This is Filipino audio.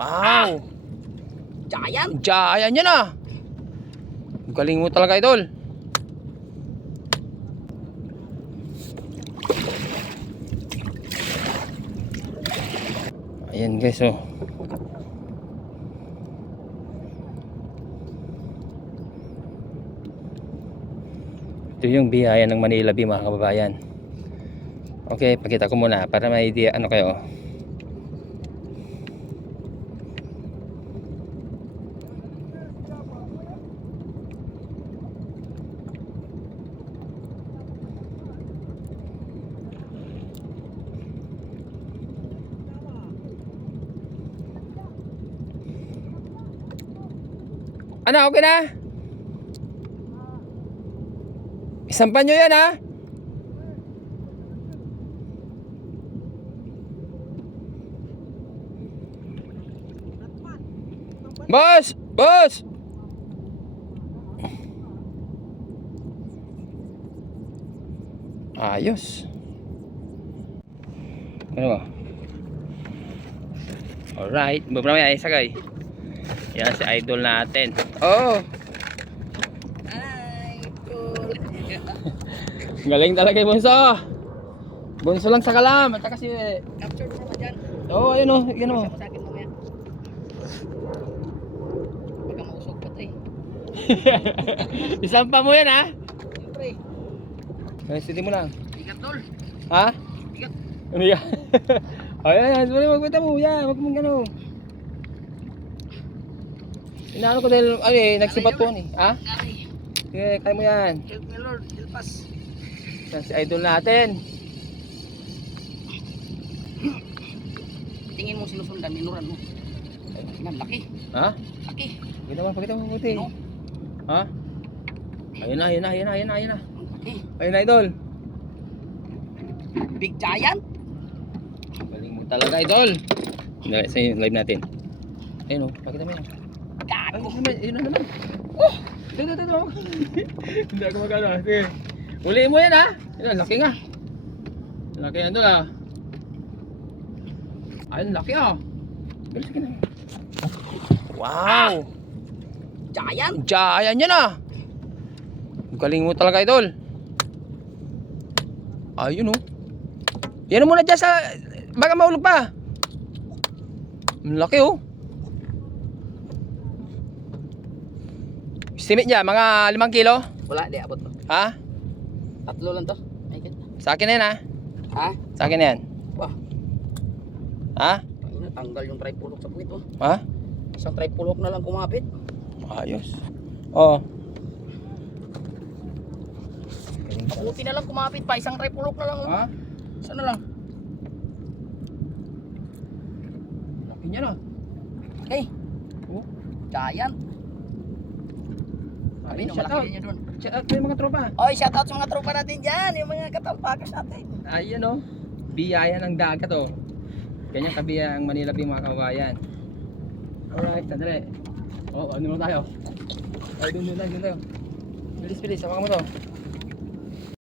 Wow! Giant! Giant yan ah! Galing mo talaga, idol. Ayan guys, oh. Ito yung biyaya ng Manila Bay, mga kababayan. Okay, pakita ko muna para may idea ano kayo. Ano, okay na? Isampan nyo yan, ha? Boss! Boss! Ayos. Ano ba? Alright. Beberapa ay sagay. Yan si idol natin. Oh! Galing talaga yung Bunso. Bunso lang sa kalam. At kasi Capture mo ba dyan? oh, ayun oh, ayun oh. Sa akin mamaya. Baka mausog pa ito eh. Isampa mo yan, ha? Siyempre. Sige mo lang. Bigat tol. Ha? Bigat. Ano yan? Ayan, sorry, magpita mo. Yan, wag mong gano'n. Inaano ko dahil, ano eh, nagsipat ko eh. Ha? Gary. Sige, kaya mo yan. Help me Lord. Help us. Yan si idol natin. Tingin mo sinusundan, minuran mo. Yan, laki. Ha? Laki. Pakita mo, buti. No? Ha? Ayun na, ayun na, ayun na, ayun na, ayun na. Laki. Ayun na, idol. Big giant. Galing mo talaga, idol. Dali, sa live natin. Ayun oh, pakita mo yan. Gago. Ayun na naman. Oh! Ito. Hindi ako magano. Sige. Uliin mo yan, ha? Ayun, laki nga. Laki yan doon, ha? Ayun, laki, ha? Pero sige na. Wow! Giant. Giant yan, ha? Galing mo talaga, idol. Ayun, oh. Yan muna dyan sa... Baka maulog pa. Laki, oh. Estimate niya, mga 5 kilo? Wala, di abot to. Ha? 3 lang to. Ay, kita. Sa akin na yan, ha? Ha? Sa akin na yan. Wah. Ha? Ayun na, tanggal yung tripulok sa puwit, oh. Ha? Isang tripulok na lang kumapit. Ayos. Oo. Buti na lang kumapit pa. Isang tripulok na lang, oh. Ha? Sana lang. Laki niya na. Okay. Oh. Giant. Sabi nung Shout out. malaki niya doon. Shout out yung mga tropa. Oy, shoutout sa mga tropa natin dyan. Yung mga katampakas natin. Ayan, oh. Biyaya ng dagat, oh. Ganyan kabiya ang Manila Bay, mga kabayan. Alright, sandali. Oh, ano mo tayo? Ay, doon tayo. Bilis, hawakan mo to.